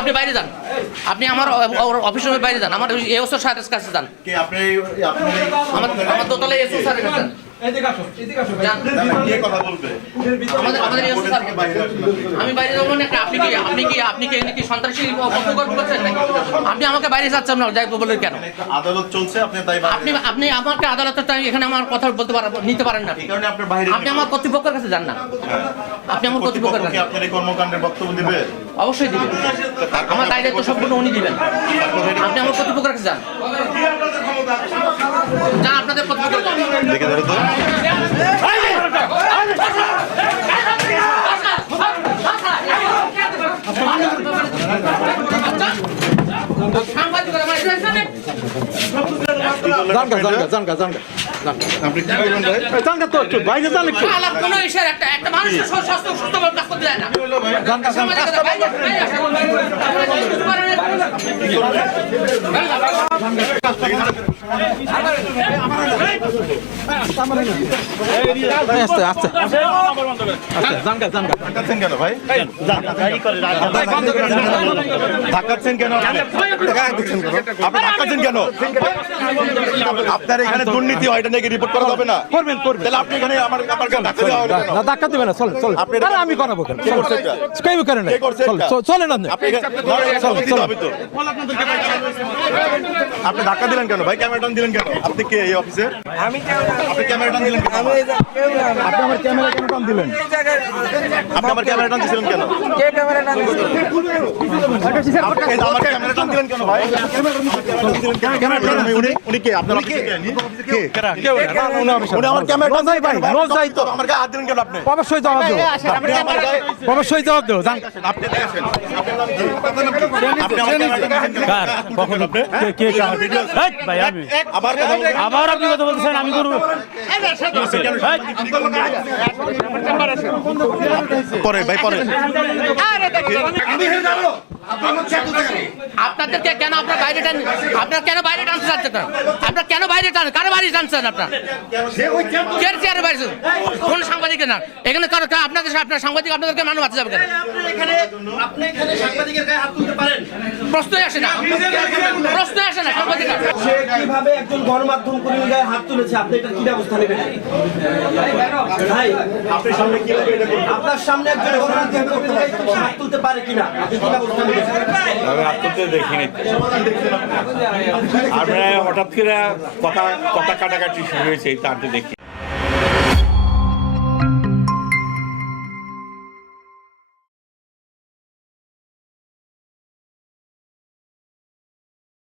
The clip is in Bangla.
আপনি বাইরে যান। আপনি আমার অফিস বাইরে যান। আমার এসও স্যারের কাছে যান। আমার দোতলায় এসও স্যারের কাছে যান যান। কে কথা বলবে? আমাদের আমাদের এসো স্যার বাইরে আসুন আপনি। আমি বাইরে যাব না আপনি কি আপনি কি আপনি কি কি সন্ত্রাসী করছেন নাকি? আপনি আমাকে বাইরে যাচ্ছেন না যাই বলে কেন? আদালত চলছে আপনি তাই আপনি আপনি আমাকে আদালতে তাই এখানে আমার কথা বলতে পারেন নিতে পারেন না আপনি। আমার কর্তৃপক্ষের কাছে যান না। আপনি আমার কর্তৃপক্ষের কাছে আপনার এই কর্মকাণ্ডের বক্তব্য দিবে? অবশ্যই দিবেন আমার দায় দায়িত্ব সম্পূর্ণ উনি দিবেন। আপনি আমার কর্তৃপক্ষের কাছে যান যান আপনাদের কর্তৃপক্ষের কাছে যান। দেখে ধরো তো সাংবাদিকরা আমার এখানে কি বললেন জানগা জানগা জানগা জানগা আপনি কি বললেন ভাই জানগা তো একটু বাইরে যান একটু কোনো ইসের একটা একটা মানুষের সুস্থ সুস্থ সুস্থভাবে কাজ করতে দেয় না জানগা জানগা আস্তে আস্তে কেন ভাই কেন আপনি? কেন আপনার এখানে দুর্নীতি হয় এটা নাকি রিপোর্ট করা যাবে না করবেন করবেন তাহলে আপনি এখানে আমার আমার ধাক্কা? না ধাক্কা দিবেন না চলেন চলেন আপনি আমি করাবো কেন? কেউ করেন না চলেন, চলেন আপনি আপনি এখানে- না, আপনি ধাক্কা দিলেন কেন ভাই ক্যামেরাটা দিলেন কেন আপনি কে এই অফিসের আপনি ক্যামেরাটা দিলেন কেন আপনি আমার ক্যামেরা কেন টান দিলেন আপনি আমার ক্যামেরা টান দিছিলেন কেন আপনি আমার ক্যামেরা টান দিলেন কেন ভাই ক্যামেরা টান দিলেন কেন? উনি উনি কে আপনার অফিসে কে কে উনি আমার ক্যামেরা টান দিলেন ভাই, কেন? লজ্জাই তো। আমার গায়ে হাত দিলেন কেন আপনি অবশ্যই জবাব দেবো আপনি আমার গায়ে অবশ্যই জবাব দেবো জান আপনি দেখেন আপনার নাম কি কি আপনি আমার ক্যামেরা টান দিলেন কেন? কখন আপনি কে কে ভাই আমি আবার কথা আবার আপনি কথা বলতেছেন আমি করব। পরে ভাই পরে। আপনাদেরকে কেন আপনার বাইরে টান আপনার কেন বাইরে টানতে চাচ্ছে? আপনার? কেন বাইরে টান কারও বাইরে টানছেন আপনার? কে চেয়ারে বাইরে কোন সাংবাদিকের না এখানে কারও আপনাদের আপনার সাংবাদিক আপনাদেরকে মানুষ বাঁচতে যাবে কেন? প্রশ্নই আসে না। প্রশ্নই আসে না। সাংবাদিক সে কীভাবে একজন গণমাধ্যম কর্মীর গায়ে হাত তুলেছে? আপনি এটা কি ব্যবস্থা নেবেন? ভাই আপনার সামনে কীভাবে এটা আপনার সামনে একজন গণমাধ্যম কর্মীর গায়ে হাত তুলতে পারে কিনা? আপনি কি ব্যবস্থা নেবেন? আমি তুলতে দেখিনি। আমরা হঠাৎ করে কথা কথা কাটাকাটি শুরু হয়েছে এই তারতে দেখি।